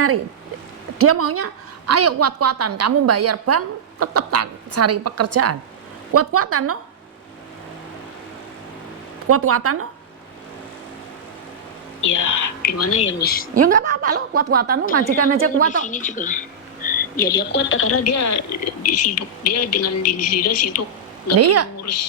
nyari. Dia maunya, ayo kuat-kuatan, kamu bayar bank, tetap tak cari pekerjaan. Kuat-kuatan, no? Kuat-kuatan, no? Ya, gimana ya, Miss? Ya nggak apa-apa loh, kuat-kuatan lo, majikan aja kuat di sini juga. Ya dia kuat karena dia sibuk, dia dengan diri dia sibuk, nggak iya. perlu ngurus.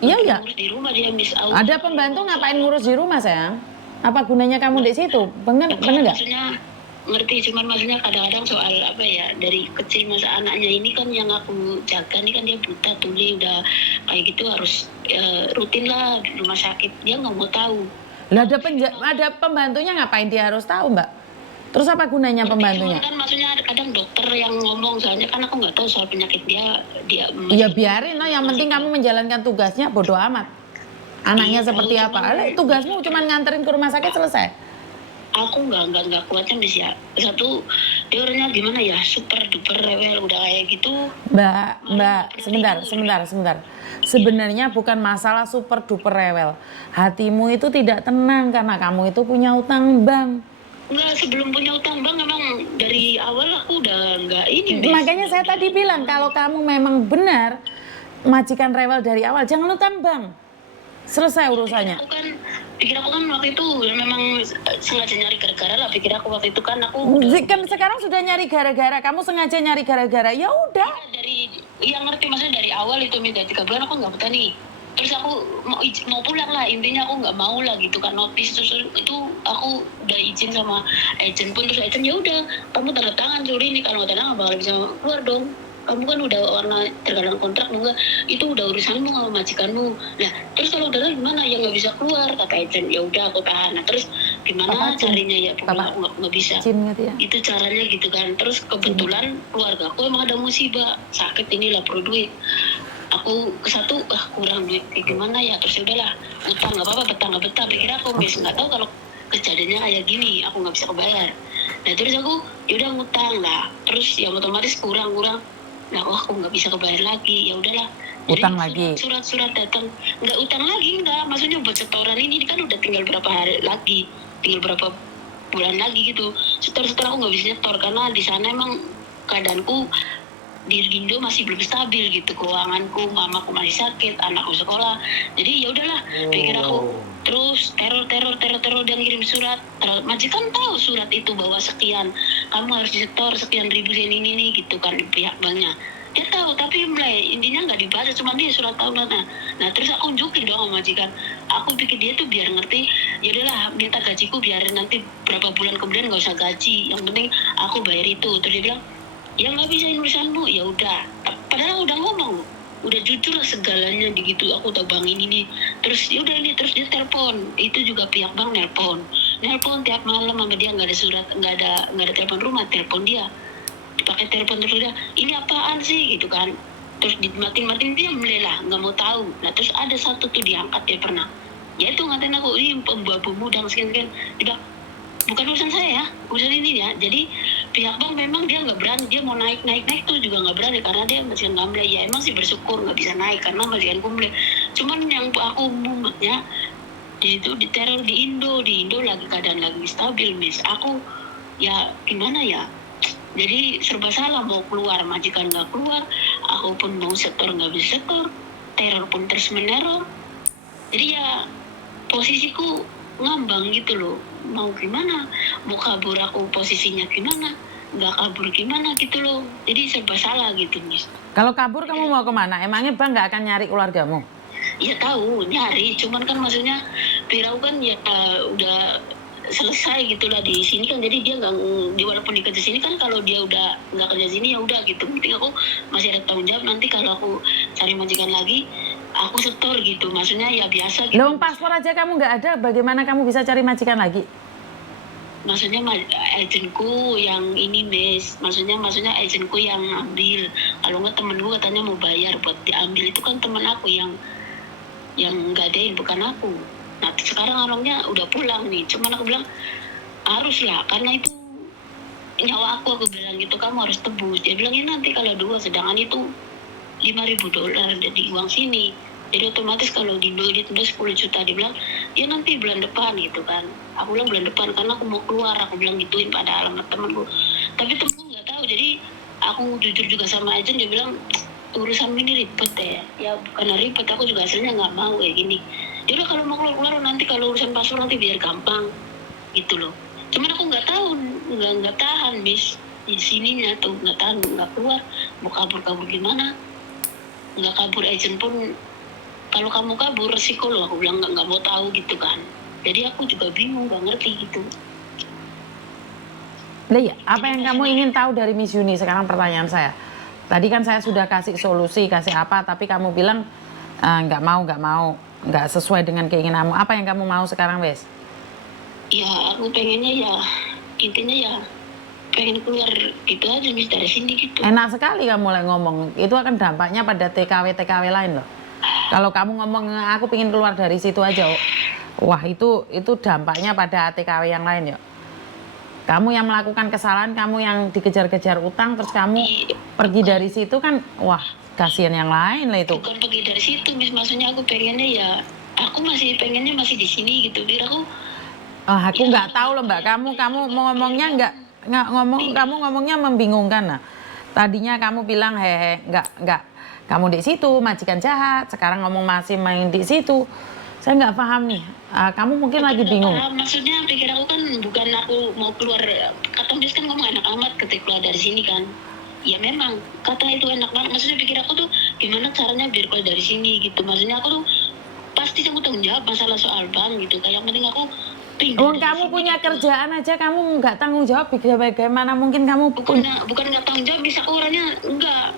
Iya, iya. Di rumah dia, Miss. Ada pembantu ngapain ngurus di rumah, sayang? Apa gunanya kamu di situ? Bener nggak? Maksudnya ngerti, cuman maksudnya kadang-kadang soal apa ya, dari kecil masa anaknya ini kan yang aku jaga ini kan dia buta tuli, udah kayak gitu harus rutin lah di rumah sakit, dia nggak mau tahu. Lah ada pembantunya, ngapain dia harus tahu, Mbak? Terus apa gunanya pembantunya? Kan maksudnya kadang dokter yang ngomong, soalnya kan aku nggak tahu soal penyakit dia. Iya biarin lah, yang penting kamu menjalankan tugasnya, bodoh amat. Anaknya seperti apa? Tugasmu cuma nganterin ke rumah sakit, selesai. Aku nggak kuatnya, Miss, ya. Satu, dia orangnya gimana ya, super duper rewel, udah kayak gitu. Mbak, sebentar. Sebenarnya bukan masalah super duper rewel. Hatimu itu tidak tenang karena kamu itu punya utang bank. Enggak, sebelum punya utang bank memang dari awal aku udah nggak ini. Makanya saya tadi bilang, kalau kamu memang benar majikan rewel dari awal, jangan utang bank. Selesai urusannya. Pikir aku kan waktu itu memang sengaja nyari gara-gara lah. Pikir aku waktu itu kan aku kan sekarang sudah nyari gara-gara, kamu sengaja nyari gara-gara, ya udah. Iya ngerti, maksudnya dari awal itu minta 3 bulan aku nggak betah nih. Terus aku mau pulang lah, intinya aku nggak mau lah gitu kan, notis. Terus itu aku udah izin sama agent pun, terus agent ya udah kamu tanda tangan suri ini, kalau nggak tanda tangan bakal bisa keluar dong. Kamu kan udah warna terkadang kontrak enggak, itu udah urusanmu sama majikanmu. Nah terus kalau udah gimana, ya nggak bisa keluar kata agent. Ya udah aku tahan. Nah terus gimana caranya ya, nggak bisa gitu ya? Itu caranya gitu kan. Terus kebetulan keluarga aku emang ada musibah sakit, inilah perlu duit. Aku kesatu kurang duit, gimana ya, terus udahlah utang, nggak apa-apa, nggak betah. Pikir aku Miss, nggak tahu kalau kejadiannya kayak gini aku nggak bisa kebayar. Nah terus aku yaudah ngutang lah, terus ya otomatis kurang. Nah aku nggak bisa kebayar lagi, ya udahlah. Utang lagi. Surat datang, nggak utang lagi, nggak, maksudnya buat setoran ini kan udah tinggal berapa hari lagi, tinggal berapa bulan lagi gitu. Setor aku nggak bisa nyetor karena di sana emang keadaanku di Indo masih belum stabil gitu, keuanganku, mamaku masih sakit, anakku sekolah. Jadi ya udahlah, pikir aku. Terus teror dia ngirim surat. Majikan tahu surat itu bahwa sekian, kamu harus disetor sekian ribu ini nih gitu kan, pihak banknya. Dia tahu, tapi mulai intinya nggak dibaca, cuma dia surat tahunan. Nah terus aku unjukin dong sama majikan. Aku pikir dia tuh biar ngerti, ya udahlah minta gajiku biar nanti berapa bulan kemudian nggak usah gaji, yang penting aku bayar itu. Terus dia bilang, ya nggak bisa urusanmu, ya udah. Padahal udah ngomong, udah jujur lah segalanya gitu. Aku udah bang ini. Terus ya udah ini, terus dia telepon. Itu juga pihak bank nelpon tiap malam sama dia, nggak ada surat, nggak ada telepon rumah, telepon dia pakai telepon. Terus udah, ini apaan sih gitu kan. Terus dimatiin dia melelah, nggak mau tahu. Nah terus ada satu tuh diangkat, dia pernah, ya itu ngatain aku, ini pembawa mudang sekian. Dia bukan urusan saya ya, urusan ini ya. Jadi pihak bank memang dia nggak berani, dia mau naik tuh juga nggak berani karena dia masih ngambil. Ya emang sih bersyukur nggak bisa naik karena masih kumble. Cuman yang aku mumetnya itu diteror di Indo lagi keadaan lagi stabil, Miss. Aku ya gimana ya, jadi serba salah, mau keluar majikan nggak keluar, aku pun mau setor nggak bisa setor, teror pun terus meneror. Jadi ya posisiku ngambang gitu loh, mau gimana, mau kabur aku posisinya gimana, nggak kabur gimana gitu loh. Jadi serba salah gitu, Miss. Kalau kabur kamu mau kemana? Emangnya bang nggak akan nyari keluargamu? Ya tahu nyari, cuman kan maksudnya Firau kan ya udah selesai gitulah di sini kan. Jadi dia nggak, walaupun di kerja sini kan, kalau dia udah nggak kerja sini ya udah gitu. Penting aku masih ada tanggung jawab, nanti kalau aku cari majikan lagi aku setor gitu, maksudnya ya biasa gitu. Loh, paspor aja kamu nggak ada, bagaimana kamu bisa cari majikan lagi? Maksudnya agentku yang ini, Miss. Maksudnya agentku yang ambil. Kalau nggak temenku katanya mau bayar buat diambil, itu kan temen aku yang ngadain, bukan aku. Nah sekarang orangnya udah pulang nih, cuman aku bilang harus lah, karena itu nyawa aku bilang gitu, kamu harus tebus. Dia bilang, ya nanti kalau 2, sedangkan itu $5.000 dari uang sini. Jadi otomatis kalau di Indo ditunda 10 juta, dia bilang ya nanti bulan depan gitu kan. Aku bilang bulan depan karena aku mau keluar, aku bilang gituin pada alamat temanku. Tapi temanku nggak tahu, jadi aku jujur juga sama agent, dia bilang urusan ini ribet ya karena ribet aku juga aslinya nggak mau kayak gini. Ya udah kalau mau keluar nanti, kalau urusan paspor nanti biar gampang gitu loh. Cuman aku nggak tahu, nggak tahan bis di sininya tuh, nggak tahan, nggak keluar, mau kabur gimana, nggak kabur agent pun. Kalau kamu kabur resiko loh, aku bilang nggak mau tahu gitu kan. Jadi aku juga bingung, nggak ngerti gitu. Lah ya, apa yang kamu ingin tahu dari Miss Yuni? Sekarang pertanyaan saya. Tadi kan saya sudah kasih solusi, kasih apa, tapi kamu bilang nggak mau, nggak sesuai dengan keinginanmu. Apa yang kamu mau sekarang, Wes? Ya aku pengennya ya, intinya ya pengen keluar gitu aja Miss, dari sini gitu. Enak sekali kamu mulai ngomong. Itu akan dampaknya pada TKW lain loh. Kalau kamu ngomong aku pengen keluar dari situ aja, wah itu dampaknya pada TKW yang lain ya. Kamu yang melakukan kesalahan, kamu yang dikejar-kejar utang, terus kamu pergi dari situ kan, wah kasihan yang lain lah itu. Bukan pergi dari situ Miss, maksudnya aku pengennya ya, aku masih pengennya masih di sini gitu. Biar aku nggak tahu loh Mbak, kamu mau ngomongnya kamu ngomongnya membingungkan. Nah, tadinya kamu bilang hehe, nggak, kamu di situ majikan jahat, sekarang ngomong masih main di situ. Saya nggak paham nih, kamu mungkin lagi bingung. Maksudnya pikir aku kan bukan aku mau keluar, kata Miss kan ngomong enak amat ketika keluar dari sini kan. Ya memang kata itu enak banget, maksudnya pikir aku tuh gimana caranya biar keluar dari sini gitu. Maksudnya aku tuh pasti aku tanggung jawab masalah soal bank gitu, kayak yang penting aku kamu punya kerjaan aja, kamu nggak tanggung jawab, bagaimana mungkin kamu bukan nggak tanggung jawab, bisa aku orangnya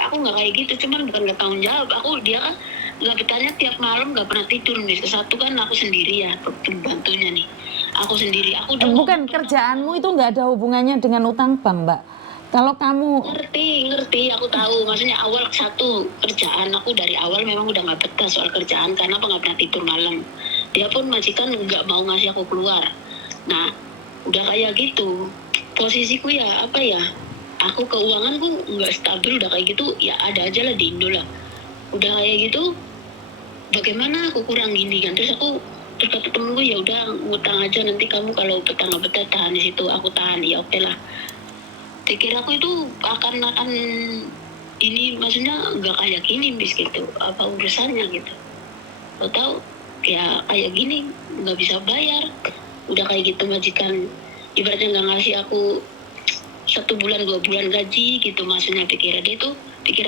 aku nggak kayak gitu, cuman bukan nggak tanggung jawab, dia kan nggak bertanya tiap malam, nggak pernah tidur Miss. Satu kan aku sendiri ya, pembantunya nih, aku sendiri. Bukan kerjaanmu itu nggak ada hubungannya dengan utang bank, Mbak. Kalau kamu ngerti, aku tahu. Maksudnya awal satu kerjaan aku dari awal memang udah nggak betah soal kerjaan karena nggak pernah tidur malam. Dia pun majikan nggak mau ngasih aku keluar. Nah, udah kayak gitu. Posisiku ya apa ya? Aku keuanganku nggak stabil, udah kayak gitu. Ya ada aja lah di Indo lah. Udah kayak gitu. Bagaimana aku kurang gini kan? Terus kata temenku ya udah ngutang aja, nanti kamu kalau betah nggak betah tahan di situ. Aku tahan, ya oke lah. Pikir aku itu akan ini, maksudnya nggak kayak gini Miss gitu, apa urusannya gitu. Lo tau ya kayak gini nggak bisa bayar, udah kayak gitu majikan ibaratnya nggak ngasih aku 1 bulan 2 bulan gaji gitu. Maksudnya pikir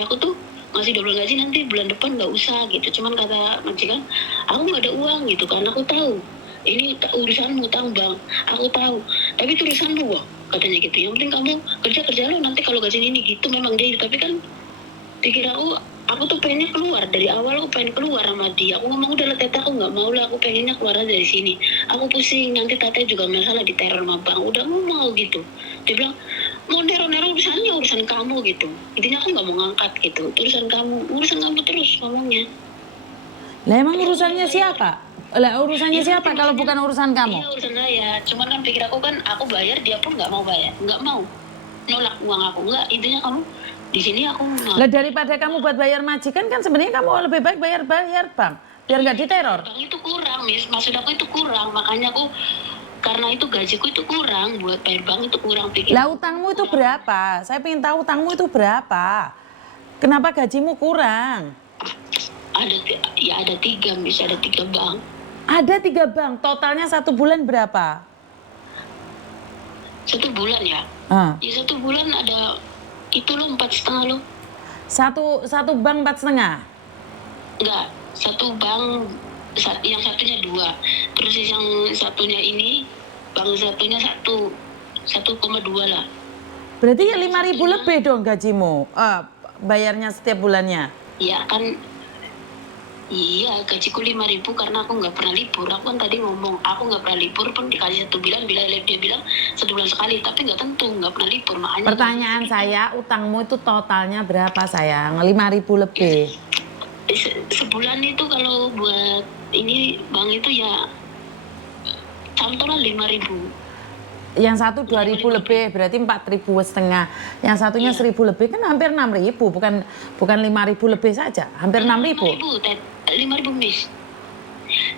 aku tuh ngasih 2 bulan gaji, nanti bulan depan nggak usah gitu. Cuman kata majikan aku nggak ada uang gitu kan. Aku tahu ini urusanmu utang bank, aku tahu, tapi itu urusanmu wah, katanya gitu. Yang penting kamu kerja lo, nanti kalau gaji ini gitu. Memang dia, tapi kan pikir aku tuh pengennya keluar dari awal. Aku pengen keluar sama dia. Aku ngomong udah lah Tete, aku nggak mau lah, aku pengennya keluar aja dari sini. Aku pusing, nanti Tete juga masalah di teror sama bang. Udah mau gitu. Dia bilang mau nero urusannya, urusan kamu gitu. Intinya aku nggak mau ngangkat gitu. Urusan kamu terus ngomongnya. Lah emang urusannya siapa? Lah urusannya siapa kalau bukan urusan kamu? Iya urusan saya. Cuman kan pikir aku kan aku bayar, dia pun nggak mau bayar, nggak mau nolak uang aku. Nggak, intinya kamu di sini aku mau. Lah daripada kamu buat bayar majikan kan sebenarnya kamu lebih baik bayar bank biar nggak diteror. Bank itu kurang Miss, maksud aku itu kurang, makanya aku karena itu gajiku itu kurang buat bayar bank, itu kurang. Pikir lah utangmu itu berapa? Saya pengen tahu utangmu itu berapa. Kenapa gajimu kurang? Ada 3 Miss, ada 3 bank. Ada 3 bank, totalnya 1 bulan berapa? 1 bulan ya? Ya 1 bulan ada itu lo 4,5 lo. Satu bank 4,5? Enggak, 1 bank, yang satunya 2. Terus yang satunya ini, bank satunya 1,2 lah. Berarti ya 5.000 lebih dong gajimu, bayarnya setiap bulannya? Ya kan. Iya, gajiku 5.000 karena aku nggak pernah libur. Aku kan tadi ngomong, aku nggak pernah libur pun dikasih 1 bulan, dia bilang 1 bulan sekali, tapi nggak tentu, nggak pernah libur. Makanya pertanyaan saya, utangmu itu totalnya berapa sayang? 5.000 lebih. Sebulan itu kalau buat ini bank itu ya contohnya 5.000. Yang satu 2.000 lebih, berarti 4.500. Yang satunya 1.000 lebih, kan hampir 6.000, bukan 5.000 lebih saja, hampir 6.000. 5.000 Miss.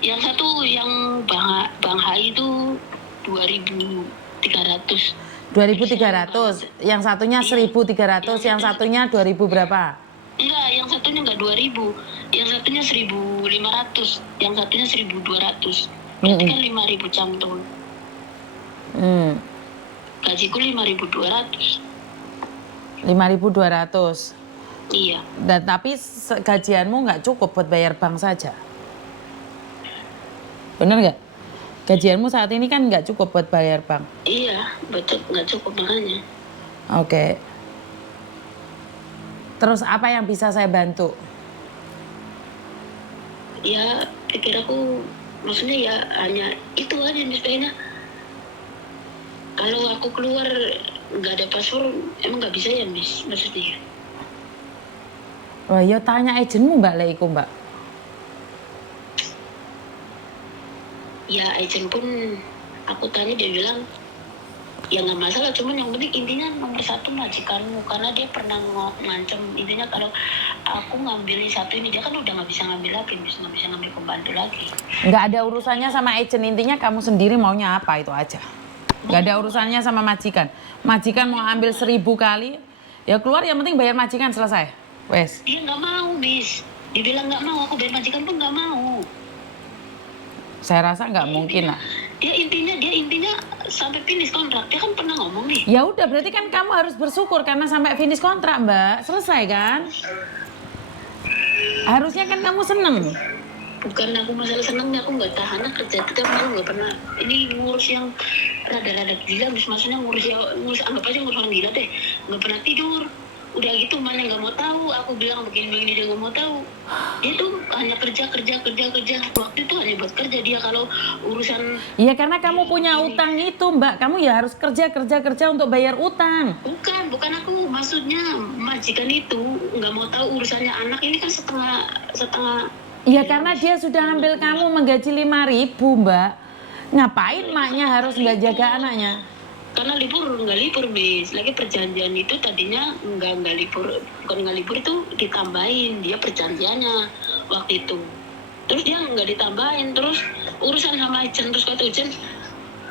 Yang satu yang Bang Hai itu 2.300. 2.300, yang satunya 1.300, yang satunya 2.000 berapa? Enggak, yang satunya enggak 2.000. Yang satunya 1.500, yang satunya 1.200. Berarti kan 5.000 cantul. Gajiku 5.200. 5.200. Iya. Dan tapi gajianmu nggak cukup buat bayar bank saja. Bener nggak? Gajianmu saat ini kan nggak cukup buat bayar bank. Iya, betul, nggak cukup makanya. Oke. Terus apa yang bisa saya bantu? Ya, pikir aku, maksudnya ya hanya itu aja misalnya. Kalau aku keluar nggak ada paspor, emang nggak bisa ya, Miss? Maksudnya? Wah, ya tanya agenmu Mbak Leiku, Mbak. Ya, agent pun aku tanya, dia bilang ya nggak masalah, cuman yang penting intinya nomor satu majikanmu, karena dia pernah ngancem, intinya kalau aku ngambil satu ini, dia kan udah nggak bisa ngambil lagi, nggak bisa ngambil pembantu lagi. Nggak ada urusannya sama agent, intinya kamu sendiri maunya apa itu aja. Nggak ada urusannya sama majikan. Majikan mau ambil 1.000 kali, ya keluar, yang penting bayar majikan, selesai. Wes. Dia nggak mau, Miss. Dia bilang nggak mau, aku bayar majikan pun nggak mau. Saya rasa nggak mungkin lah. Dia intinya sampai finish kontrak. Dia kan pernah ngomong nih. Ya udah, berarti kan kamu harus bersyukur karena sampai finish kontrak, Mbak. Selesai kan? Harusnya kan kamu seneng. Bukan aku masalah senengnya, aku nggak tahan kerja. Kita aku nggak pernah. Ini ngurus yang rada-rada gila, maksudnya ngurus anggap aja ngurus orang gila deh. Nggak pernah tidur. Udah gitu mana nggak mau tahu. Aku bilang begini dia nggak mau tahu. Dia tuh hanya kerja. Waktu itu hanya buat kerja dia, kalau urusan. Iya, karena kamu punya utang itu, Mbak. Kamu ya harus kerja untuk bayar utang. Bukan aku, maksudnya majikan itu nggak mau tahu urusannya anak ini kan setengah. Iya, karena dia sudah ambil kamu menggaji 5.000, Mbak. Ngapain maknya harus nggak jaga anaknya? Karena nggak libur, Miss. Lagi perjanjian itu tadinya nggak libur, bukan nggak libur itu ditambahin dia perjanjiannya waktu itu. Terus dia nggak ditambahin, terus urusan sama agent, terus kata agent,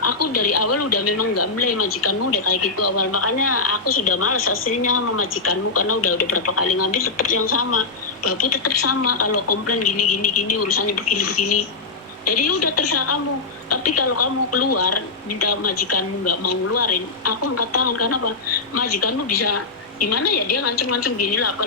aku dari awal udah memang nggak mulai majikanmu udah kayak gitu awal, makanya aku sudah malas hasilnya sama majikanmu, karena udah berapa kali ngambil tetap yang sama, babu tetap sama, kalau komplain gini urusannya begini. Jadi udah terserah kamu. Tapi kalau kamu keluar minta majikanmu nggak mau ngeluarin, aku angkat tangan. Karena apa? Majikanmu bisa gimana ya, dia ngancem gini lah.